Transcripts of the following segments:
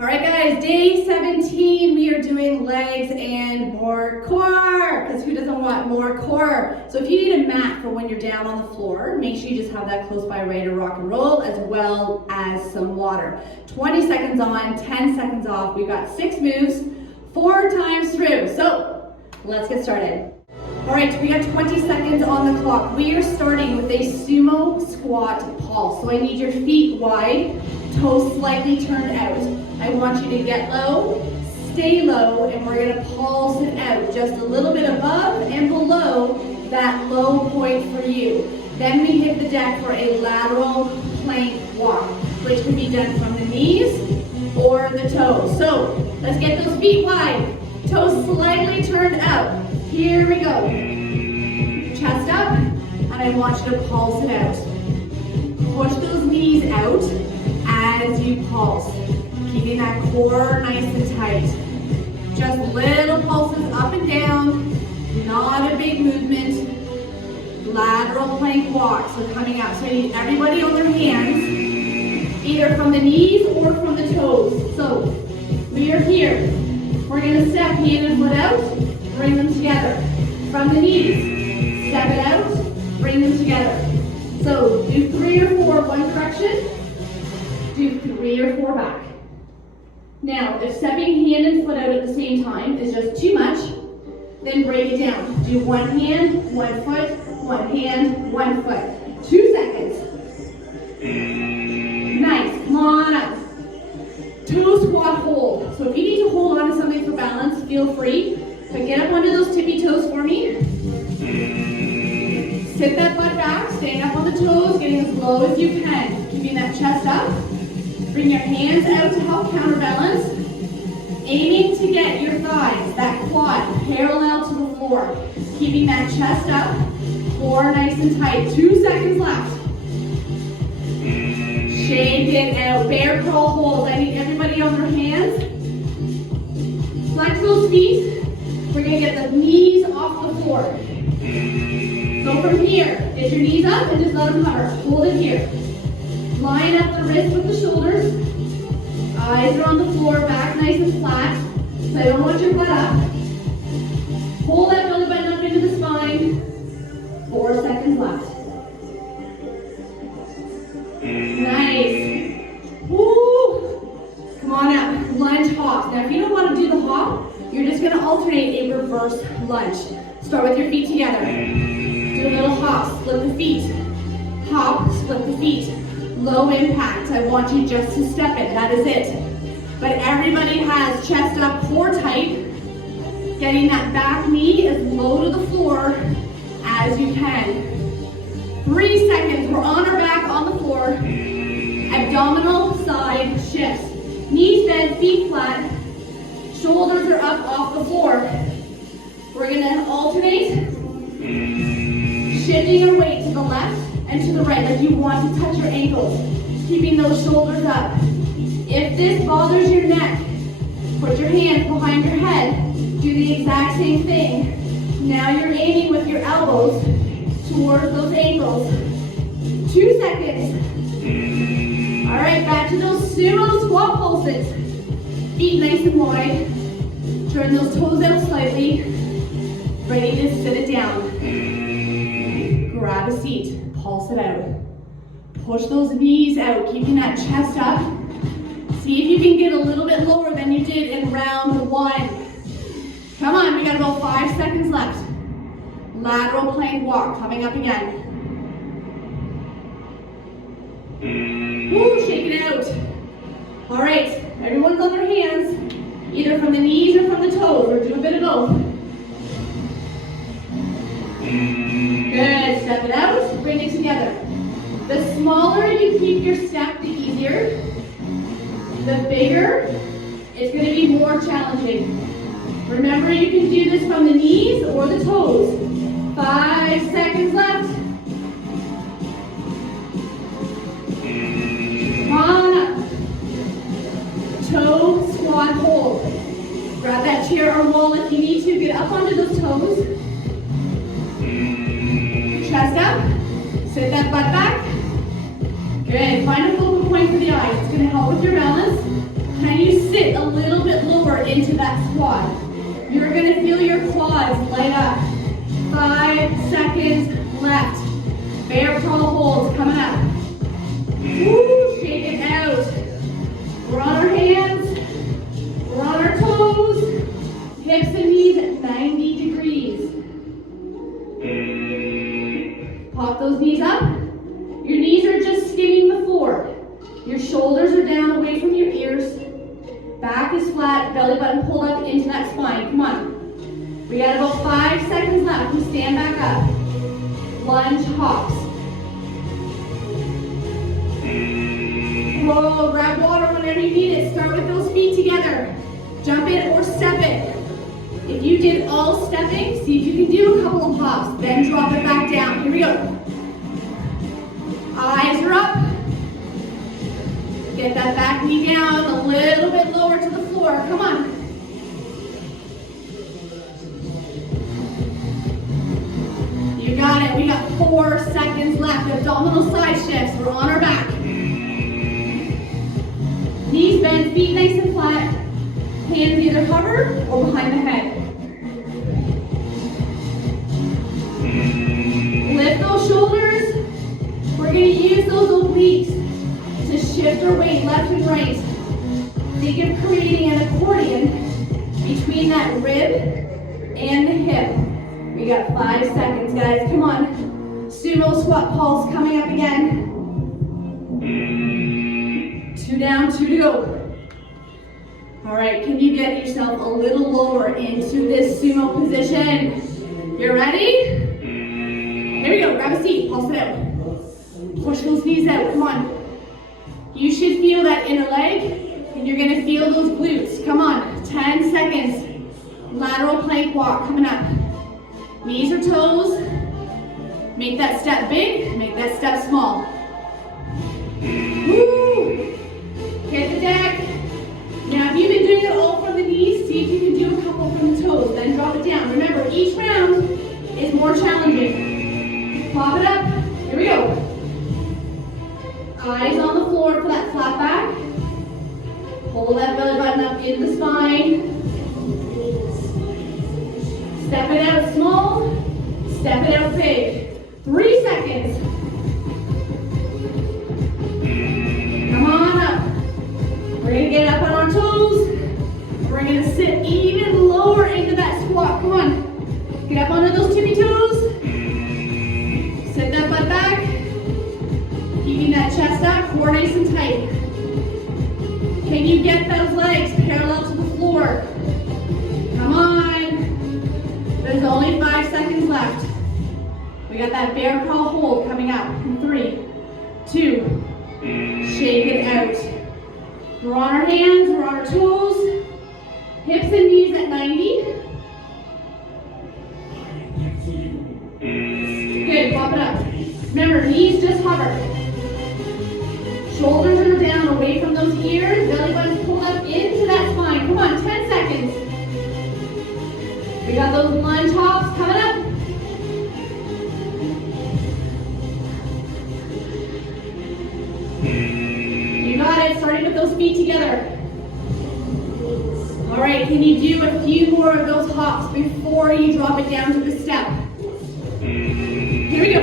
All right, guys, day 17, we are doing legs and more core, because who doesn't want more core? So if you need a mat for when you're down on the floor, make sure you just have that close by, ready to rock and roll, as well as some water. 20 seconds on, 10 seconds off. We've got 6 moves, 4 times through. So let's get started. All right, we got 20 seconds on the clock. We are starting with a sumo squat pulse. So I need your feet wide, toes slightly turned out. I want you to get low, stay low, and we're gonna pulse it out just a little bit above and below that low point for you. Then we hit the deck for a lateral plank walk, which can be done from the knees or the toes. So let's get those feet wide, toes slightly turned out. Here we go. Chest up, and I want you to pulse it out. Push those knees out as you pulse, keeping that core nice and tight. Just little pulses up and down, not a big movement. Lateral plank walk, so coming up. So I need everybody on their hands, either from the knees or from the toes. So we are here. We're gonna step hand and foot out, bring them together. From the knees, step it out, bring them together. So do 3 or 4 one direction, do 3 or 4 back. Now, if stepping hand and foot out at the same time is just too much, then break it down. Do 1 hand, 1 foot, 1 hand, 1 foot. 2 seconds. Nice, come on up. Toe squat hold. So if you need to hold on to something for balance, feel free. But get up onto those tippy toes for me. Sit that butt back, stand up on the toes, getting as low as you can. Keeping that chest up. Bring your hands out to help counterbalance. Aiming to get your thighs, that quad, parallel to the floor. Keeping that chest up, core nice and tight. 2 seconds left. Shake it out, bear crawl hold. I need everybody on their hands. Flex those feet. We're gonna get the knees off the floor. So from here, get your knees up and just let them hover. Hold it here. Line up the wrists with the shoulders. Eyes are on the floor, back nice and flat. So I don't want your butt up. Pull that belly button up into the spine. 4 seconds left. Nice. Woo! Come on up. Lunge hop. Now if you don't want to do the hop, you're just going to alternate a reverse lunge. Start with your feet together. Do a little hop, split the feet. Hop, split the feet. Low impact. I want you just to step it. That is it. But everybody has chest up, core tight. Getting that back knee as low to the floor as you can. 3 seconds. We're on our back on the floor. Abdominal side shifts. Knees bent, feet flat. Shoulders are up off the floor. We're gonna alternate, shifting our weight to the left and to the right, like you want to touch your ankles, keeping those shoulders up. If this bothers your neck, put your hands behind your head, do the exact same thing. Now you're aiming with your elbows towards those ankles. 2 seconds. All right, back to those sumo squat pulses. Feet nice and wide. Turn those toes out slightly. Ready to sit it down. Grab a seat. Pulse it out. Push those knees out, keeping that chest up. See if you can get a little bit lower than you did in round 1. Come on, we got about 5 seconds left. Lateral plank walk, coming up again. Woo, shake it out. All right, everyone's on their hands, either from the knees or from the toes, or do a bit of both. Good, step it out, bring it together. The smaller you keep your step, the easier. The bigger, it's gonna be more challenging. Remember, you can do this from the knees or the toes. 5 seconds left. Come on up. Toe squat hold. Grab that chair or wall if you need to. Get up onto those toes. Chest up. Sit that butt back. Good. Find a focal point for the eyes. It's going to help with your balance. Can you sit squat. You're gonna feel your quads light up. 5 seconds left. Bear crawl holds coming up. Woo, shake it out. We're on our hands. We're on our toes. Hips and knees at 90 degrees. Pop those knees up. Your knees are just skimming the floor. Your shoulders are down away from your ears. Back is flat, belly button pulled up into that spine. Come on. We got about 5 seconds left. We stand back up. Lunge hops. Whoa, grab water whenever you need it. Start with those feet together. Jump it or step it. If you did all stepping, see if you can do a couple of hops. Then drop it back down. Here we go. Eyes are up. Get that back knee down a little bit lower to the floor. Come on. You got it. We got 4 seconds left. Abdominal side shifts. We're on our back. Knees bent, feet nice and flat. Hands either hover or behind the head. Lift those shoulders. We're going to use those obliques to shift our weight left and right. Think of creating an accordion between that rib and the hip. We got 5 seconds, guys. Come on. Sumo squat pulse coming up again. 2 down, 2 to go. All right, can you get yourself a little lower into this sumo position? You ready? Here we go, grab a seat, pulse it out. Push those knees out, come on. You should feel that inner leg, and you're gonna feel those glutes. Come on, 10 seconds. Lateral plank walk coming up. Knees or toes. Make that step big, make that step small. Woo! Hit the deck. Now, if you've been doing it all from the knees, see if you can do a couple from the toes, then drop it down. Remember, each round is more challenging. Pop it up. Here we go. Eyes on the floor for that flat back. Pull that belly button up in the spine. Step it out small. Step it out big. 3 seconds. Come on up. We're going to get up on our toes. We're going to sit even lower into that squat. Come on. Get up onto those tippy toes. Sit that butt back. Keeping that chest up, core nice and tight. Can you get those legs parallel to the floor? Come on. There's only 5 seconds left. We got that bear crawl hold coming up in 3, 2, shake it out. We're on our hands, we're on our toes, hips and knees at 90. Good, pop it up. Remember, knees just hover. Shoulders are down away from those ears, belly button's pulled up into that spine. Come on, 10 seconds. We got those lunge hops coming up. You got it, starting with those feet together. All right, can you do a few more of those hops before you drop it down to the step? Here we go.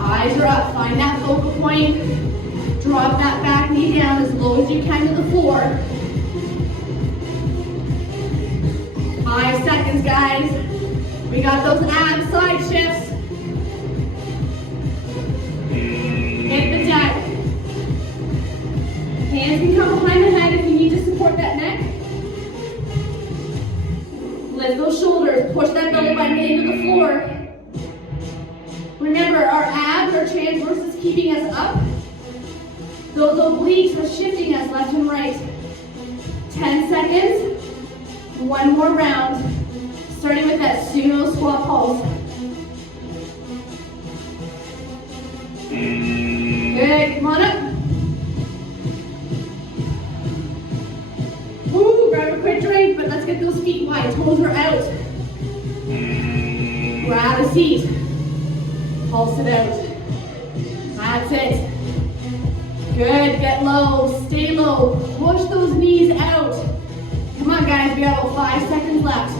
Eyes are up, find that focal point. Drop that back knee down as low as you can to the floor. 5 seconds, guys. We got those ab side shifts. Hit the deck. Hands can come behind the head if you need to support that neck. Lift those shoulders, push that belly button into the floor. Remember, our abs are transverses keeping us up. Those obliques are shifting us left and right. 10 seconds. 1 more round. Starting with that sumo squat pulse. Good, come on up. Woo, grab a quick drink, but let's get those feet wide. Toes are out. Grab a seat. Pulse it out. That's it. Good, get low, stay low. Push those knees out. we got about 5 seconds left.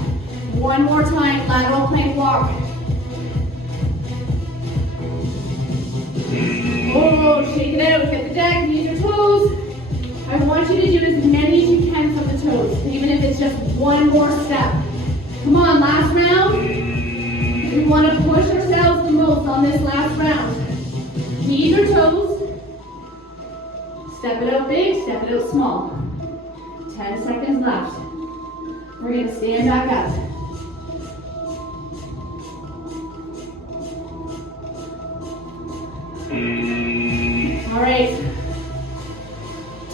One more time, lateral plank walk. Oh, shake it out, get the deck, use your toes. I want you to do as many as you can from the toes, even if it's just one more step. Come on, last round. We want to push ourselves the most on this last round. Knees or toes. Step it out big, step it out small. 10 seconds left. We're going to stand back up. All right.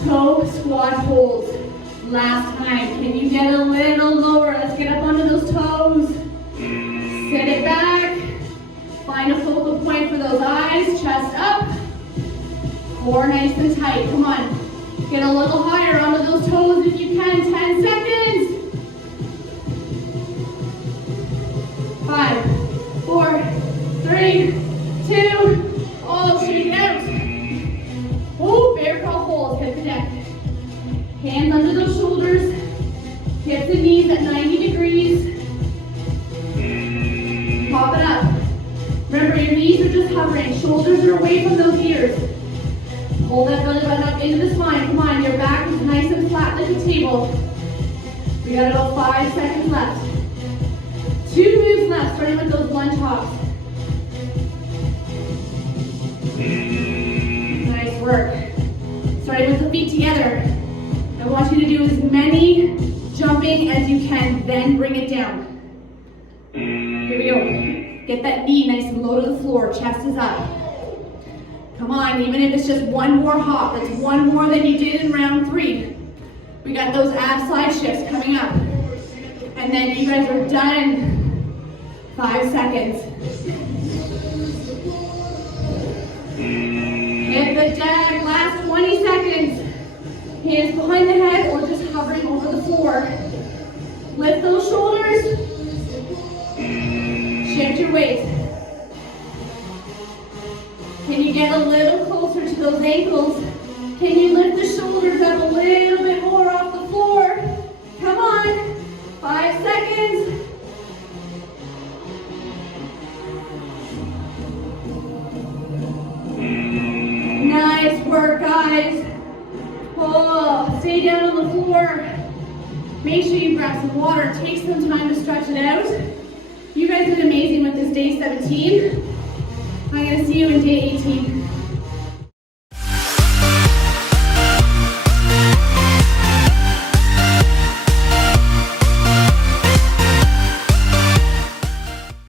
Toe squat holds. Last time. Can you get a little lower? Let's get up onto those toes. Sit it back. Find a focal point for those eyes. Chest up. Core nice and tight. Come on. Get a little higher onto those toes if you can. 10 seconds. 5, 4, 3, 2. Oh, shake it out. Oh, bear crawl holds. Hit the deck. Hands under those shoulders. Hips and knees at 90 degrees. Pop it up. Remember, your knees are just hovering. Shoulders are away from those ears. Hold that belly button up into the spine. Come on, your back is nice and flat like a table. We got about 5 seconds left. 2 moves left, starting with those lunge hops. Nice work. Starting with the feet together. I want you to do as many jumping as you can, then bring it down. Here we go. Get that knee nice and low to the floor, chest is up. Come on, even if it's just one more hop, that's one more than you did in round 3. We got those ab side shifts coming up. And then you guys are done. 5 seconds. Hit the deck, last 20 seconds. Hands behind the head or just hovering over the floor. Lift those shoulders. Shift your weight. Can you get a little closer to those ankles? Can you lift the shoulders up a little bit more off the floor? Come on. 5 seconds. Nice work, guys. Oh, stay down on the floor. Make sure you grab some water. Take some time to stretch it out. You guys did amazing with this day 17. I'm going to see you in day 18.